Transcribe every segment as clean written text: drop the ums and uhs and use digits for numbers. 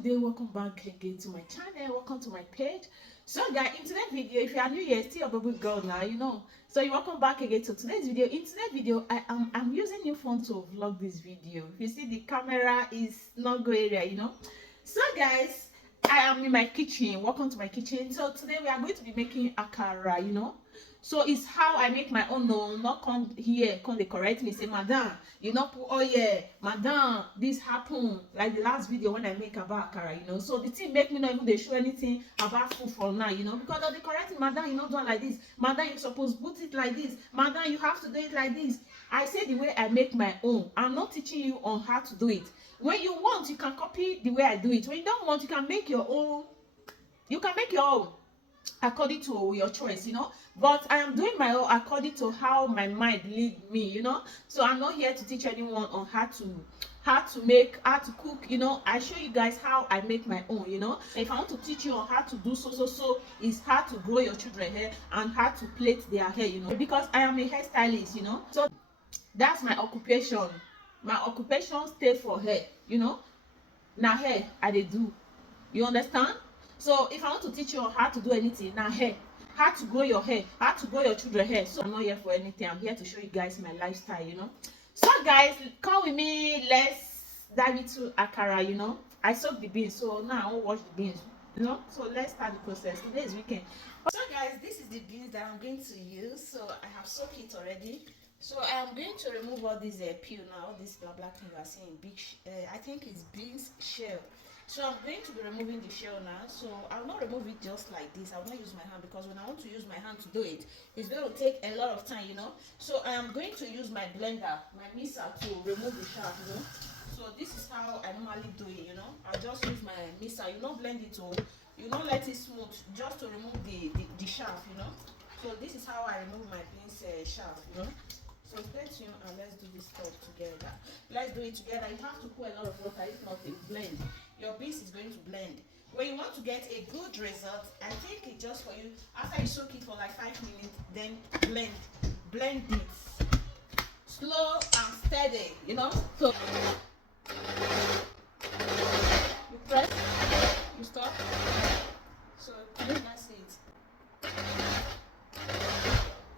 good day, welcome back again to my channel, welcome to my page. So guys, in today's video, if you are new here, still a baby girl now, you know, so you welcome back again to today's video. In today's video, I'm using new phone to vlog this video. If you see, the camera is not go area, you know. So guys, I am in my kitchen. Welcome to my kitchen. So today we are going to be making akara, you know. So it's how I make my own. No, not come here, come they correct me, say, madam, you not put, oh yeah, madam, this happened like the last video when I make about akara, you know. So the thing make me not even they show anything about food for now, you know, because of the correct me, madam, you not do it like this, madam, you supposed to put it like this, madam, you have to do it like this. I say the way I make my own. I'm not teaching you on how to do it. When you want, you can copy the way I do it. When you don't want, you can make your own. You can make your own according to your choice, you know. But I am doing my own according to how my mind lead me, you know. So I'm not here to teach anyone on how to make, how to cook, you know. I show you guys how I make my own, you know. If I want to teach you on how to do so is how to grow your children hair and how to plait their hair, you know, because I am a hairstylist, you know. So that's my occupation. My occupation stay for hair, you know. Now hair I dey do, you understand? So if I want to teach you on how to do anything, now hair, how to grow your hair, how to grow your children hair. So I'm not here for anything. I'm here to show you guys my lifestyle, you know. So guys, come with me, let's dive into akara, you know. I soak the beans, so now I won't wash the beans, you know. So let's start the process. Today is weekend. So guys, this is the beans that I'm going to use. So I have soaked it already. So I am going to remove all this peel now, all this black thing you are seeing, big I think it's beans shell. So I'm going to be removing the shell now. So I'll not remove it just like this. I'll not use my hand, because when I want to use my hand to do it, it's going to take a lot of time, you know. So I am going to use my blender, my mixer, to remove the shaft, you know. So this is how I normally do it, you know. I just use my mixer. You not blend it, or you not let it smooth, just to remove the shaft, you know. So this is how I remove my beans shaft, you know. So stay tuned and let's do this stuff together. Let's do it together. You have to put a lot of water, if not it blend. Your beans is going to blend. When you want to get a good result, I think it's just for you, after you soak it for like 5 minutes, then blend it slow and steady, you know. So you press, you stop. So that's it.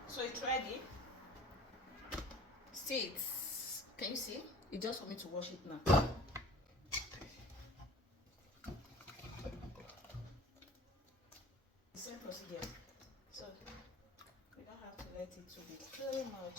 So it's ready. See it? Can you see? It's just for me to wash it now. The same procedure. So we don't have to let it to be too much.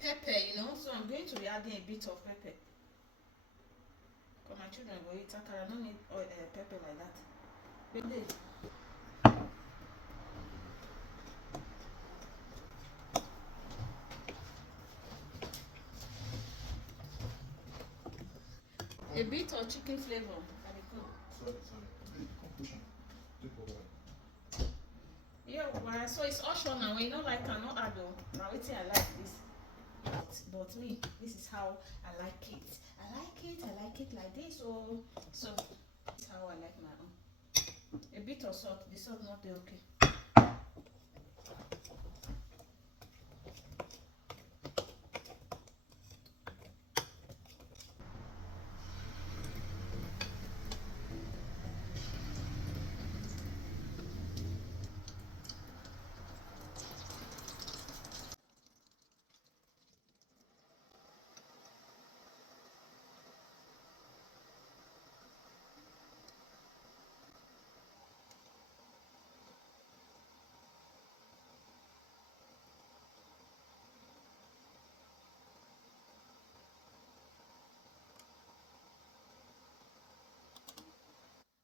Pepper, you know, so I'm going to be adding a bit of pepper. Because my children will eat akara, I don't need pepper like that. A bit of chicken flavor. Sorry. Yo. well, so it's optional now. When you don't like, cannot add on. Now wait I like this. But me, this is how I like it. I like it like this. So this is how I like my own. A bit of salt. The salt not there, okay.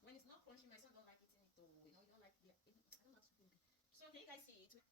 When it's not crunchy, my son don't like eating it though. You know, you don't like the. I don't know how to cook. So can you guys see it?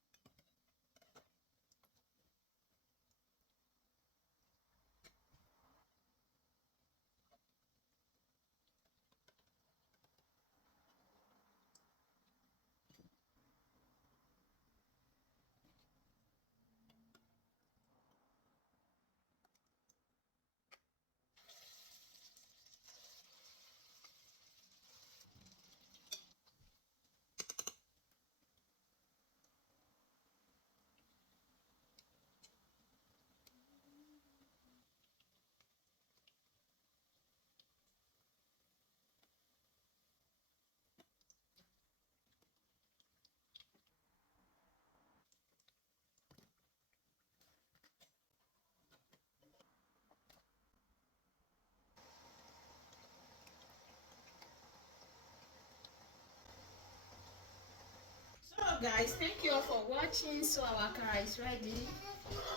So guys, thank you all for watching. So our akara is ready.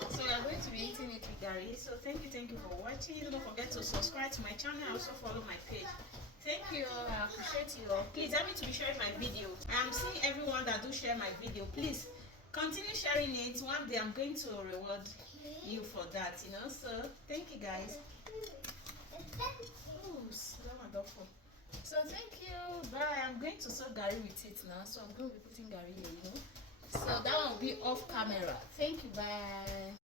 So we are going to be eating it with Gary. So thank you for watching. Don't forget to subscribe to my channel. Also follow my page. Thank you all. I appreciate you all. Please help me to be sharing my video. I'm seeing everyone that do share my video. Please continue sharing it. One day I'm going to reward you for that. You know. So thank you guys. Ooh, so thank you. Bye. I'm going to soak Gary with it now. So I'm going to be putting Gary here. You know. So that one will be off camera. Thank you. Bye.